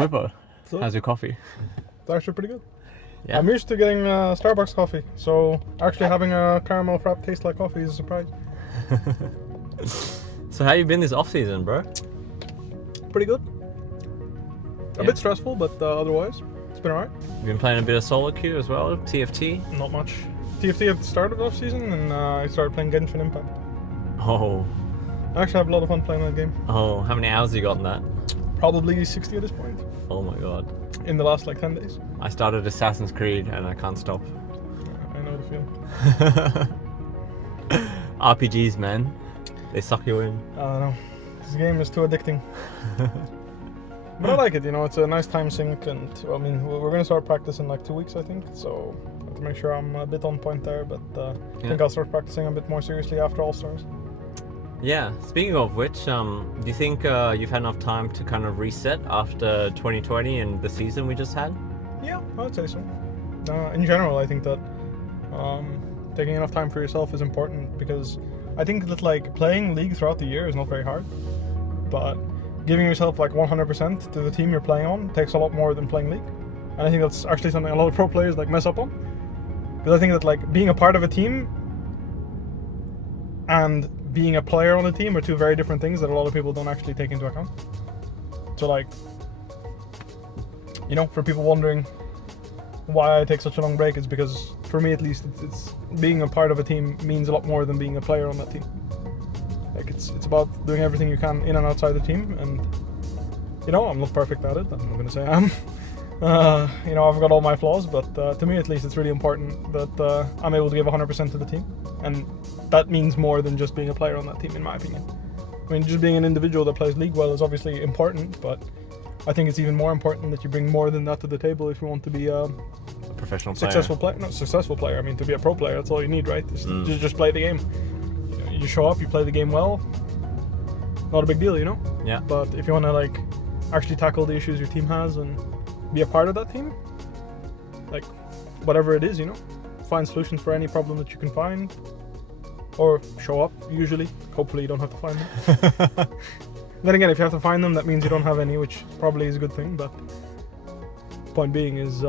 Whippo, So, how's your coffee? it's actually pretty good. Yeah. I'm used to getting Starbucks coffee, so actually having a caramel frap taste like coffee is a surprise. So how you been this off season, bro? Pretty good. A Yeah. bit stressful, but otherwise, it's been alright. You've been playing a bit of solo queue as well, TFT. Not much. TFT at the start of the off season, and I started playing Genshin Impact. Oh, I actually have a lot of fun playing that game. how many hours you got in that? Probably 60 at this point. Oh my god. In the last 10 days. I started Assassin's Creed and I can't stop. I know the feeling. RPGs, man. They suck you in. I don't know. This game is too addicting. But I like it, it's a nice time sink, and I mean, we're going to start practice in 2 weeks, I think, so I have to make sure I'm a bit on point there, but I think I'll start practicing a bit more seriously after All-Stars. Yeah, speaking of which, do you think you've had enough time to kind of reset after 2020 and the season we just had? Yeah, I would say so. In general, I think that taking enough time for yourself is important, because I think that playing League throughout the year is not very hard, but giving yourself 100% to the team you're playing on takes a lot more than playing League. And I think that's actually something a lot of pro players mess up on, because I think that being a part of a team and being a player on a team are two very different things that a lot of people don't actually take into account. So for people wondering why I take such a long break, it's because for me at least it's being a part of a team means a lot more than being a player on that team. It's about doing everything you can in and outside the team, and I'm not perfect at it. I'm not gonna say I am. I've got all my flaws, but to me at least it's really important that I'm able to give 100% to the team, and that means more than just being a player on that team, in my opinion. I mean, just being an individual that plays League well is obviously important, but I think it's even more important that you bring more than that to the table if you want to be a Professional successful player. Not successful player. I mean, to be a pro player, that's all you need, right? Just play the game. You show up, you play the game well. Not a big deal, Yeah. But if you want to actually tackle the issues your team has and be a part of that team, whatever it is, find solutions for any problem that you can find, or show up. Usually, hopefully, you don't have to find them. Then again, if you have to find them, that means you don't have any, which probably is a good thing. But point being is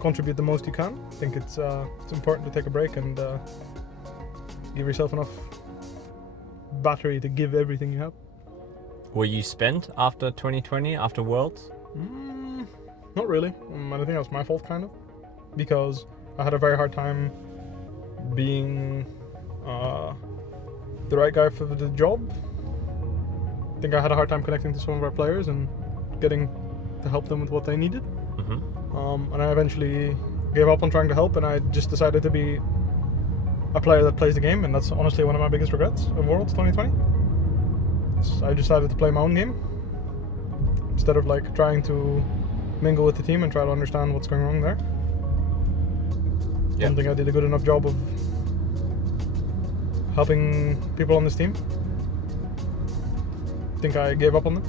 contribute the most you can. I think it's important to take a break and give yourself enough battery to give everything you have. Were you spent after 2020, after Worlds? Not really. I think that's my fault, kind of, because I had a very hard time being the right guy for the job. I think I had a hard time connecting to some of our players and getting to help them with what they needed. Mm-hmm. And I eventually gave up on trying to help, and I just decided to be a player that plays the game, and that's honestly one of my biggest regrets of Worlds 2020. I decided to play my own game instead of trying to mingle with the team and try to understand what's going wrong there. I don't think I did a good enough job of helping people on this team. I think I gave up on them,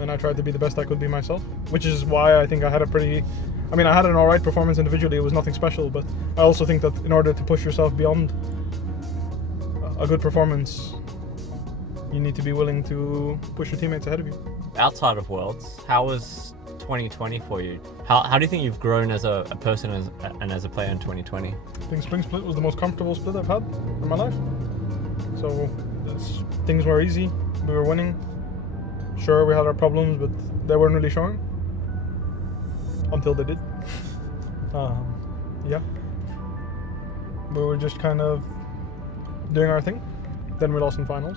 and I tried to be the best I could be myself, which is why I think I had I had an alright performance individually. It was nothing special, but I also think that in order to push yourself beyond a good performance, you need to be willing to push your teammates ahead of you. Outside of Worlds, how was 2020 for you? How do you think you've grown as a person and as a player in 2020? I think Spring Split was the most comfortable split I've had in my life. So things were easy. We were winning. Sure, we had our problems, but they weren't really showing. Until they did. Yeah. We were just kind of doing our thing. Then we lost in finals.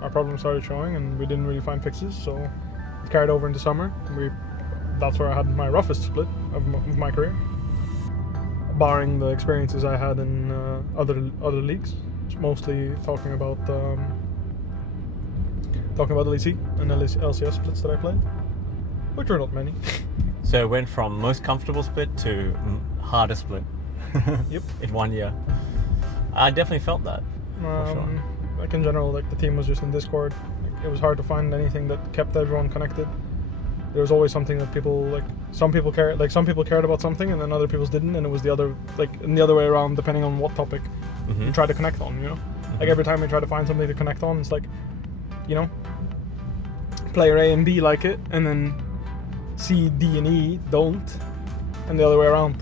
Our problems started showing, and we didn't really find fixes, so it carried over into summer. That's where I had my roughest split of my career, barring the experiences I had in other leagues. It's mostly talking about the LEC and LCS splits that I played, which were not many. So it went from most comfortable split to hardest split. Yep. In 1 year. I definitely felt that. For sure. In general, the team was just in Discord. It was hard to find anything that kept everyone connected. There was always something that people some people cared about something, and then other people didn't, and it was the other way around, depending on what topic you try to connect on. Every time we try to find something to connect on, it's player A and B like it, and then C, D, and E don't, and the other way around.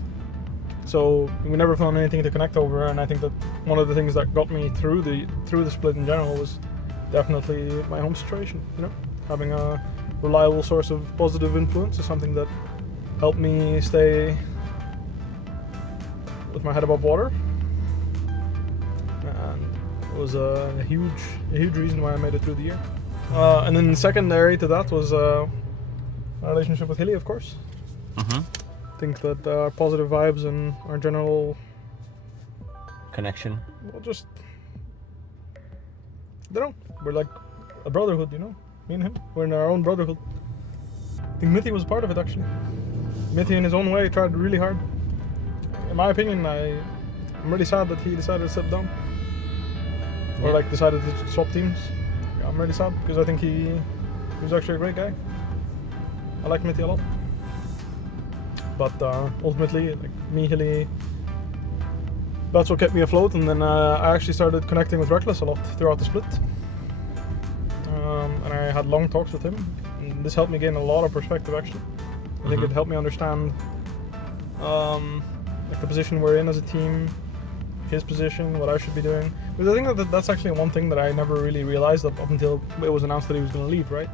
So we never found anything to connect over, and I think that one of the things that got me through the split in general was definitely my home situation. You know, having a reliable source of positive influence is something that helped me stay with my head above water, and it was a huge reason why I made it through the year. And then secondary to that was my relationship with Hilly, of course. Mm-hmm. I think that our positive vibes and our general Connection. well, just I don't know, we're like a brotherhood, you know. Me and him, we're in our own brotherhood. I think Mithy was part of it actually. Mithy in his own way tried really hard. In my opinion, I'm really sad that he decided to step down. Or Yeah. like decided to swap teams. Yeah, I'm really sad because I think he was actually a great guy. I like Mithy a lot. But ultimately, like me, Hilly, that's what kept me afloat. And then I actually started connecting with Reckless a lot throughout the split. And I had long talks with him. And this helped me gain a lot of perspective actually. I think it helped me understand like the position we're in as a team, his position, what I should be doing. Because I think that's actually one thing that I never really realized up until it was announced that he was going to leave, right?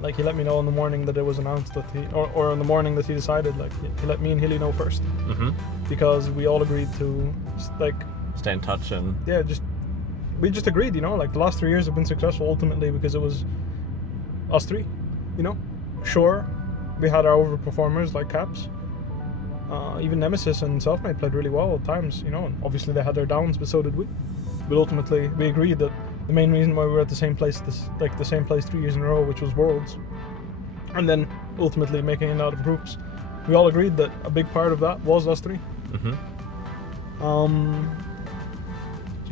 Like he let me know in the morning that it was announced that or in the morning that he decided, like he let me and Hilly know first. Mm-hmm. Because we all agreed to like Stay in touch and yeah, we just agreed, you know, like the last 3 years have been successful ultimately because it was us three, you know. Sure, we had our overperformers like Caps. Even Nemesis and Selfmade played really well at times, you know, and obviously they had their downs, but so did we. But ultimately, we agreed that the main reason why we were at the same place, the same place 3 years in a row, which was Worlds, and then ultimately making it out of groups, we all agreed that a big part of that was us three. Mm-hmm. So,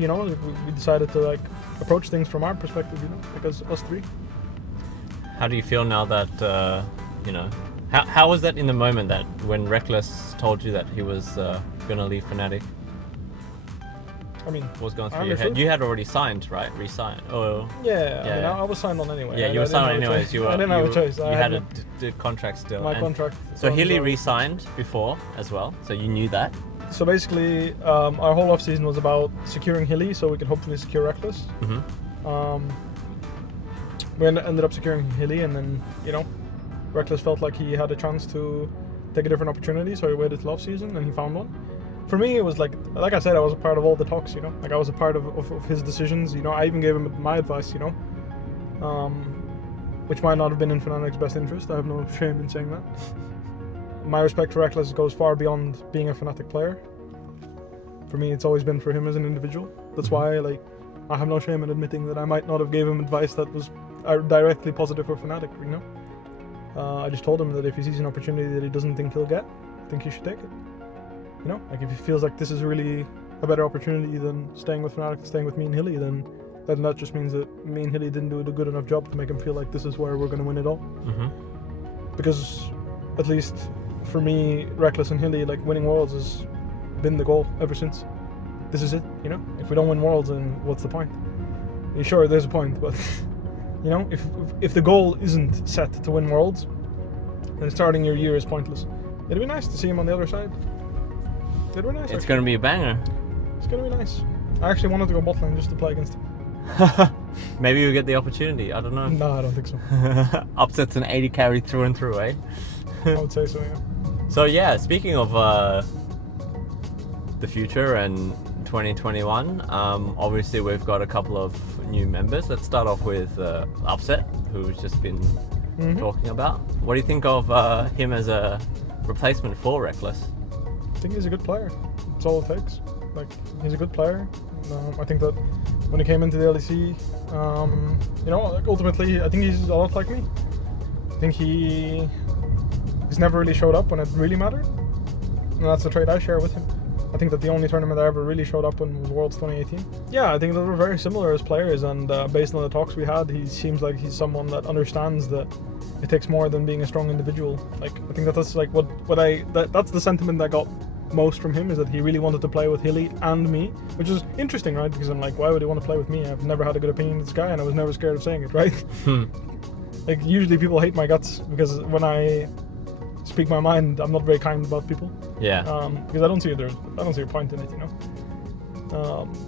you know, we decided to like approach things from our perspective, you know, because us three. How do you feel now that you know? How was that in the moment that when Reckless told you that he was gonna leave Fnatic? I mean, What was going I through your head? understood. You had already signed, right? Re-signed. Oh, yeah, I mean, Yeah. I was signed on anyway. yeah, I you were didn't signed have a anyways. choice. You were. I didn't have a choice. You I had a no- the contract still. my And contract. So Hilly runs out. re-signed before as well. So you knew that. So basically, our whole off season was about securing Hilly, so we could hopefully secure Reckless. Mm-hmm. We ended up securing Hilly, and then you know, Reckless felt like he had a chance to take a different opportunity, so he waited till off season, and he found one. For me, it was like I said, I was a part of all the talks, you know, like I was a part of his decisions, you know. I even gave him my advice, you know, which might not have been in Fnatic's best interest. I have no shame in saying that. My respect for Reckless goes far beyond being a Fnatic player. For me, it's always been for him as an individual. That's why, like, I have no shame in admitting that I might not have gave him advice that was directly positive for Fnatic, you know. I just told him that if he sees an opportunity that he doesn't think he'll get, I think he should take it. You know, like if he feels like this is really a better opportunity than staying with Fnatic, staying with me and Hilly, then that just means that me and Hilly didn't do a good enough job to make him feel like this is where we're going to win it all. Mm-hmm. Because, at least for me, Reckless and Hilly, like winning Worlds has been the goal ever since. This is it, you know. If we don't win Worlds, then what's the point? Sure, there's a point, but you know, if the goal isn't set to win Worlds, then starting your year is pointless. It'd be nice to see him on the other side. It'd be nice. It's gonna be a banger. It's gonna be nice. I actually wanted to go bot lane just to play against him. Maybe you'll get the opportunity. I don't know. No, I don't think so. Upsets an 80 carry through and through, eh? I would say so, yeah. So yeah, speaking of the future and 2021, obviously we've got a couple of new members. Let's start off with Upset, who's just been talking about. What do you think of him as a replacement for Reckless? I think he's a good player. That's all it takes. Like, he's a good player. I think that when he came into the LEC, you know, like ultimately, I think he's a lot like me. I think he's never really showed up when it really mattered, and that's the trait I share with him. I think that the only tournament I ever really showed up in was Worlds 2018. Yeah, I think that we're very similar as players, and based on the talks we had, he seems like he's someone that understands that it takes more than being a strong individual. Like, I think that's like that's the sentiment that got most from him, is that he really wanted to play with Hilly and me, which is interesting, right? Because I'm like, why would he want to play with me? I've never had a good opinion of this guy, and I was never scared of saying it, right? Like usually people hate my guts because when I speak my mind, I'm not very kind about people. Yeah. Because I don't see a point in it, you know.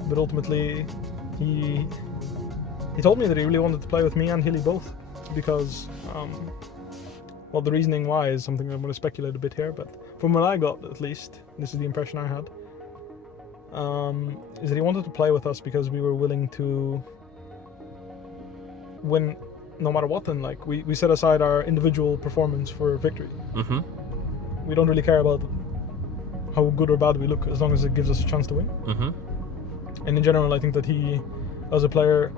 But ultimately, he told me that he really wanted to play with me and Hilly both, because well, the reasoning why is something I'm going to speculate a bit here, but from what I got, at least, this is the impression I had, is that he wanted to play with us because we were willing to win no matter what, and like we set aside our individual performance for victory. Mm-hmm. We don't really care about how good or bad we look as long as it gives us a chance to win. Mm-hmm. And in general, I think that he, as a player,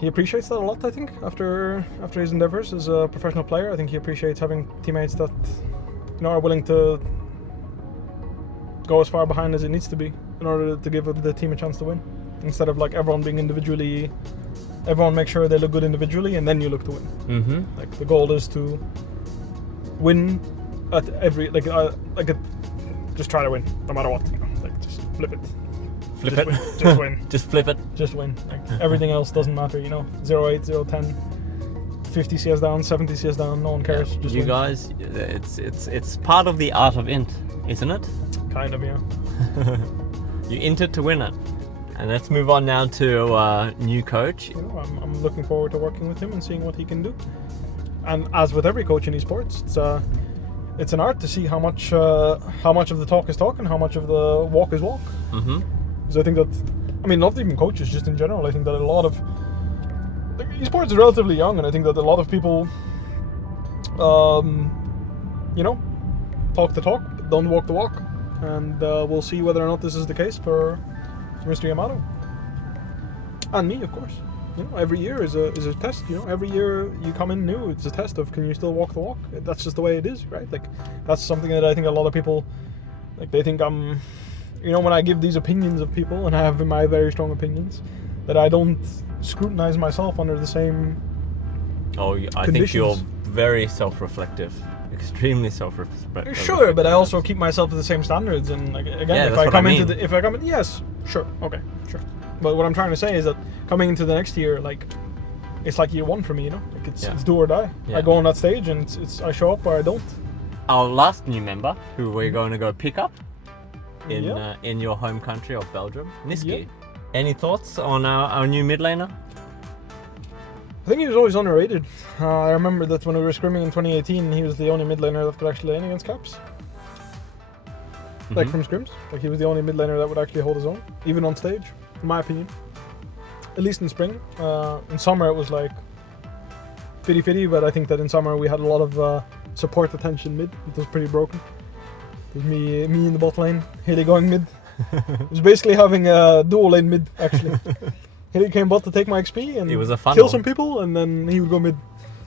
he appreciates that a lot. I think after his endeavors as a professional player, I think he appreciates having teammates that, you know, are willing to go as far behind as it needs to be in order to give the team a chance to win, instead of like everyone being individually. Everyone make sure they look good individually, and then you look to win. Mm-hmm. Like the goal is to win at every just try to win no matter what. You know, like just flip it. Flip just it. Win. Just win. Just flip it. Just win. Like everything else doesn't matter. You know, 0-8, 0-10, 50 CS down, 70 CS down. No one cares. Yeah. Just you win. guys, it's part of the art of int, isn't it? Kind of, yeah. You int it to win it. And let's move on now to new coach. You know, I'm looking forward to working with him and seeing what he can do. And as with every coach in esports, it's an art to see how much of the talk is talk and how much of the walk is walk. Mm-hmm. Because I think that, I mean, not even coaches, just in general, I think that a lot of esports is relatively young, and I think that a lot of people, you know, talk the talk, but don't walk the walk. And we'll see whether or not this is the case for Mr. Yamato. And me, of course. You know, every year is a test. You know, every year you come in new, it's a test of can you still walk the walk. That's just the way it is, right? Like that's something that I think a lot of people, like they think I'm, you know, when I give these opinions of people, and I have my very strong opinions, that I don't scrutinize myself under the same. Oh, I think you're very self-reflective. Extremely self-reflective. Sure, but I also keep myself to the same standards, and like again, if I come into yes, sure, okay, sure. But what I'm trying to say is that coming into the next year, like it's like year one for me, you know, like it's do or die. Yeah. I go on that stage, and it's I show up or I don't. Our last new member, who we're going to go pick up in your home country of Belgium, Niski. Yeah. Any thoughts on our new mid laner? I think he was always underrated. I remember that when we were scrimming in 2018, he was the only mid laner that could actually lane against Caps. Mm-hmm. Like from scrims. Like he was the only mid laner that would actually hold his own, even on stage, in my opinion. At least in spring. In summer it was like 50-50, but I think that in summer we had a lot of support attention mid. It was pretty broken. It was me in the bot lane, Haley going mid. It was basically having a dual lane mid, actually. He came bot to take my XP and it was a kill some people, and then he would go mid.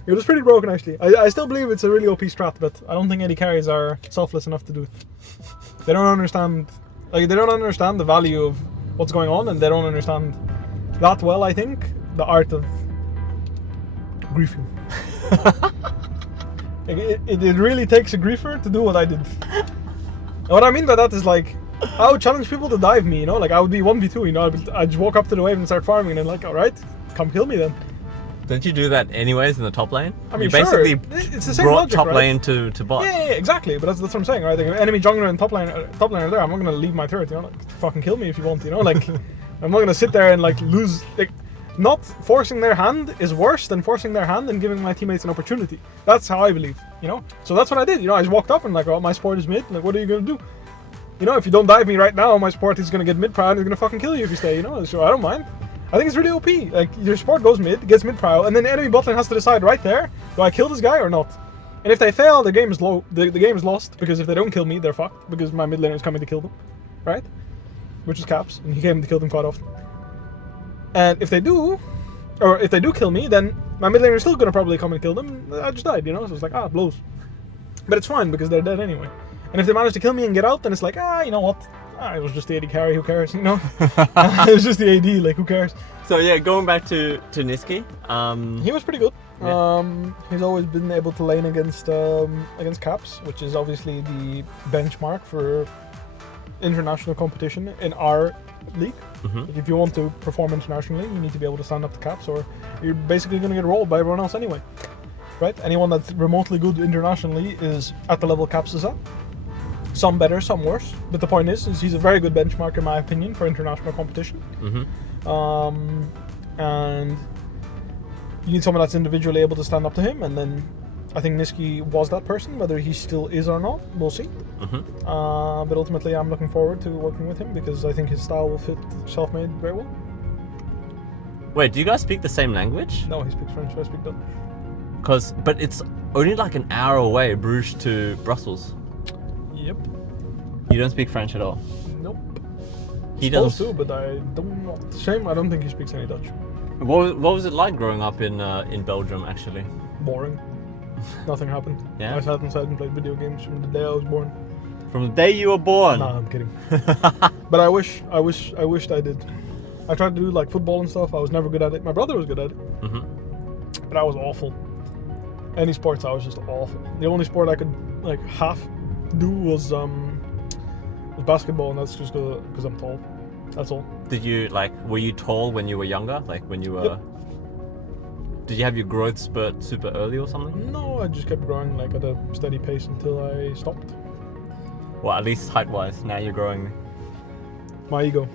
It was pretty broken, actually. I still believe it's a really OP strat, but I don't think any carries are selfless enough to do it. They don't understand, like they don't understand the value of what's going on, and they don't understand that well, I think, the art of griefing. Like it really takes a griefer to do what I did. And what I mean by that is like, I would challenge people to dive me, you know, like I would be 1v2, you know, I'd just walk up to the wave and start farming, and then like, alright, come kill me then. Don't you do that anyways in the top lane? I mean, you sure, basically it's the same brought logic, top right? lane to bot. Yeah, exactly, but that's what I'm saying, right? Like, if enemy jungler and top lane are there, I'm not gonna leave my turret, you know, like, fucking kill me if you want, you know, like, I'm not gonna sit there and like lose, like, not forcing their hand is worse than forcing their hand and giving my teammates an opportunity. That's how I believe, you know? So that's what I did, you know, I just walked up and like, oh, my support is mid, like, what are you gonna do? You know, if you don't dive me right now, my support is gonna get mid prio and he's gonna fucking kill you if you stay, you know? So I don't mind. I think it's really OP. Like, your support goes mid, gets mid prio, and then the enemy bot lane has to decide right there, do I kill this guy or not? And if they fail, the game is low. The game is lost, because if they don't kill me, they're fucked, because my mid laner is coming to kill them, right? Which is Caps, and he came to kill them quite often. And if they do, or if they do kill me, then my mid laner is still gonna probably come and kill them. I just died, you know? So it's like, blows. But it's fine, because they're dead anyway. And if they manage to kill me and get out, then it's like, you know what? It was just the AD carry, who cares, you know? It was just the AD, like, who cares? So yeah, going back to Niski. He was pretty good. Yeah. He's always been able to lane against Caps, which is obviously the benchmark for international competition in our league. Mm-hmm. Like, if you want to perform internationally, you need to be able to stand up to caps, or you're basically going to get rolled by everyone else anyway. Right? Anyone that's remotely good internationally is at the level caps is at. Some better, some worse. But the point is he's a very good benchmark in my opinion for international competition. Mm-hmm. And you need someone that's individually able to stand up to him, and then I think Niski was that person. Whether he still is or not, we'll see. Mm-hmm. But ultimately, I'm looking forward to working with him because I think his style will fit Selfmade very well. Wait, do you guys speak the same language? No, he speaks French, I speak Dutch. But it's only like an hour away, Bruges to Brussels. Yep. You don't speak French at all? Nope. He Supposed doesn't. to, but I don't know. Shame, I don't think he speaks any Dutch. What was it like growing up in Belgium, actually? Boring. Nothing happened. Yeah? I sat inside and played video games from the day I was born. From the day you were born? Nah, I'm kidding. But I wished I did. I tried to do like football and stuff. I was never good at it. My brother was good at it. Mm-hmm. But I was awful. Any sports, I was just awful. The only sport I could like half do was basketball, and that's just because I'm tall. That's all. Were you tall when you were younger? Like when you were... Yep. Did you have your growth spurt super early or something? No, I just kept growing like at a steady pace until I stopped. Well, at least height-wise. Now you're growing... My ego.